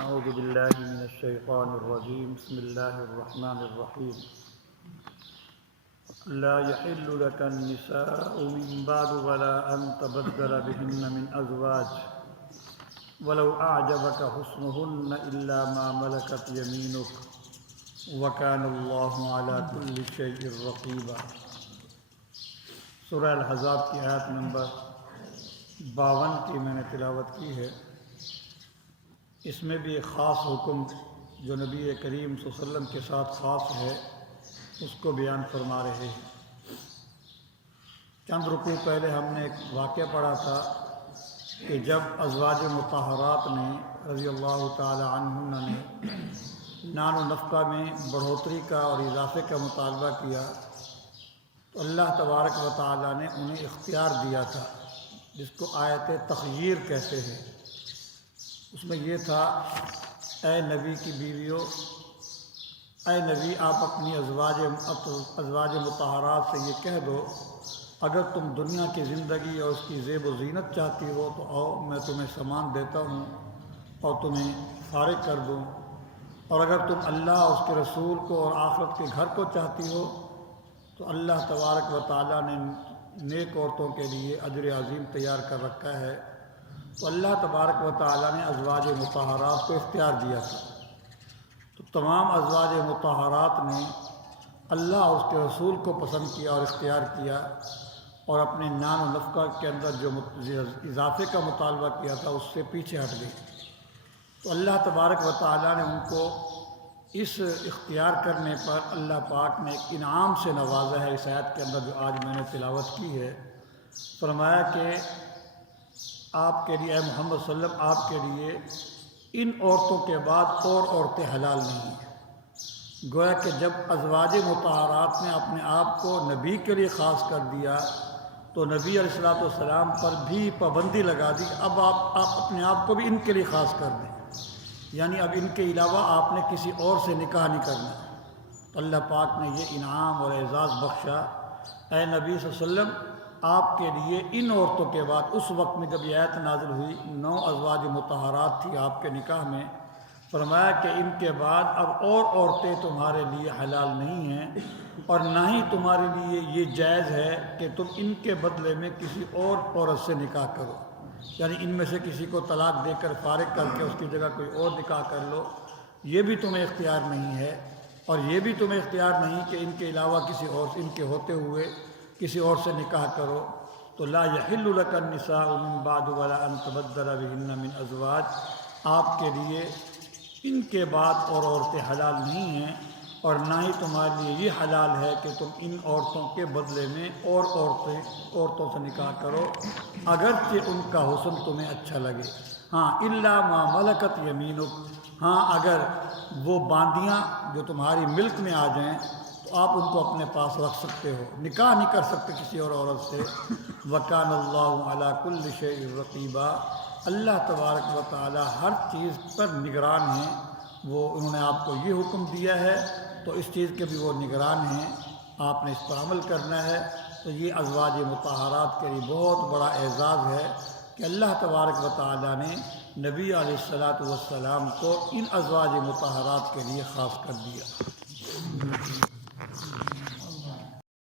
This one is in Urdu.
أعوذ بالله من الشيطان الرجيم بسم الله الرحمن الرحيم لا يحل لك النساء من بعد ولا أن تبدل بهن من أزواج ولو أعجبك حسنهن إلا ما ملكت يمينك وكان الله على كل شيء رقيبا۔ سورہ الاحزاب کی آیت نمبر 52 کی میں نے تلاوت کی ہے۔ اس میں بھی ایک خاص حکم جو نبی کریم صلی اللہ علیہ وسلم کے ساتھ خاص ہے اس کو بیان فرما رہے ہیں۔ چند رکوع پہلے ہم نے ایک واقعہ پڑھا تھا کہ جب ازواج مطہرات نے رضی اللہ تعالی عنہن نے نان و نفقہ میں بڑھوتری کا اور اضافے کا مطالبہ کیا تو اللہ تبارک و تعالی نے انہیں اختیار دیا تھا، جس کو آیت تخییر کہتے ہیں۔ اس میں یہ تھا، اے نبی کی بیویوں، اے نبی آپ اپنی ازواج مطہرات سے یہ کہہ دو، اگر تم دنیا کی زندگی اور اس کی زیب و زینت چاہتی ہو تو آؤ، میں تمہیں سامان دیتا ہوں اور تمہیں فارغ کر دوں، اور اگر تم اللہ اور اس کے رسول کو اور آخرت کے گھر کو چاہتی ہو تو اللہ تبارک و تعالیٰ نے نیک عورتوں کے لیے اجر عظیم تیار کر رکھا ہے۔ تو اللہ تبارک و تعالیٰ نے ازواج مطہرات کو اختیار دیا تھا۔ تو تمام ازواج مطہرات نے اللہ اور اس کے رسول کو پسند کیا اور اختیار کیا، اور اپنے نان و نفقہ کے اندر جو اضافے کا مطالبہ کیا تھا اس سے پیچھے ہٹ گئی۔ تو اللہ تبارک و تعالیٰ نے ان کو اس اختیار کرنے پر اللہ پاک نے ایک انعام سے نوازا ہے۔ اس آیت کے اندر جو آج میں نے تلاوت کی ہے، فرمایا کہ آپ کے لیے، اے محمد صلی اللہ علیہ وسلم، آپ کے لیے ان عورتوں کے بعد اور عورتیں حلال نہیں ہیں۔ گویا کہ جب ازواج مطہرات نے اپنے آپ کو نبی کے لیے خاص کر دیا تو نبی علیہ الصلوۃ والسلام پر بھی پابندی لگا دی، اب آپ اپنے آپ کو بھی ان کے لیے خاص کر دیں، یعنی اب ان کے علاوہ آپ نے کسی اور سے نکاح نہیں کرنا۔ تو اللہ پاک نے یہ انعام اور اعزاز بخشا، اے نبی صلی اللہ علیہ وسلم، آپ کے لیے ان عورتوں کے بعد، اس وقت میں جب یہ آیت نازل ہوئی 9 ازواج مطہرات تھی آپ کے نکاح میں، فرمایا کہ ان کے بعد اب اور عورتیں تمہارے لیے حلال نہیں ہیں، اور نہ ہی تمہارے لیے یہ جائز ہے کہ تم ان کے بدلے میں کسی اور عورت سے نکاح کرو، یعنی ان میں سے کسی کو طلاق دے کر فارغ کر کے اس کی جگہ کوئی اور نکاح کر لو، یہ بھی تمہیں اختیار نہیں ہے۔ اور یہ بھی تمہیں اختیار نہیں کہ ان کے علاوہ کسی اور، ان کے ہوتے ہوئے کسی اور سے نکاح کرو۔ تو لا یحل لک النساء من بعد ولا ان تبدل بهن من ازواج، آپ کے لیے ان کے بعد اور عورتیں حلال نہیں ہیں، اور نہ ہی تمہارے لیے یہ حلال ہے کہ تم ان عورتوں کے بدلے میں اور عورتوں سے نکاح کرو، اگرچہ ان کا حسن تمہیں اچھا لگے۔ ہاں، الا ما ملکت یمینک، ہاں اگر وہ باندیاں جو تمہاری ملک میں آ جائیں تو آپ ان کو اپنے پاس رکھ سکتے ہو، نکاح نہیں کر سکتے کسی اور عورت سے۔ وَكَانَ اللَّهُ عَلَى كُلِّ شَيْءٍ رَقِيبًا، اللہ تبارک و تعالی ہر چیز پر نگران ہیں۔ وہ انہوں نے آپ کو یہ حکم دیا ہے تو اس چیز کے بھی وہ نگران ہیں، آپ نے اس پر عمل کرنا ہے۔ تو یہ ازواج مطہرات کے لیے بہت بڑا اعزاز ہے کہ اللہ تبارک و تعالی نے نبی علیہ الصلوۃ والسلام کو ان ازواج مطہرات کے لیے خاص کر دیا۔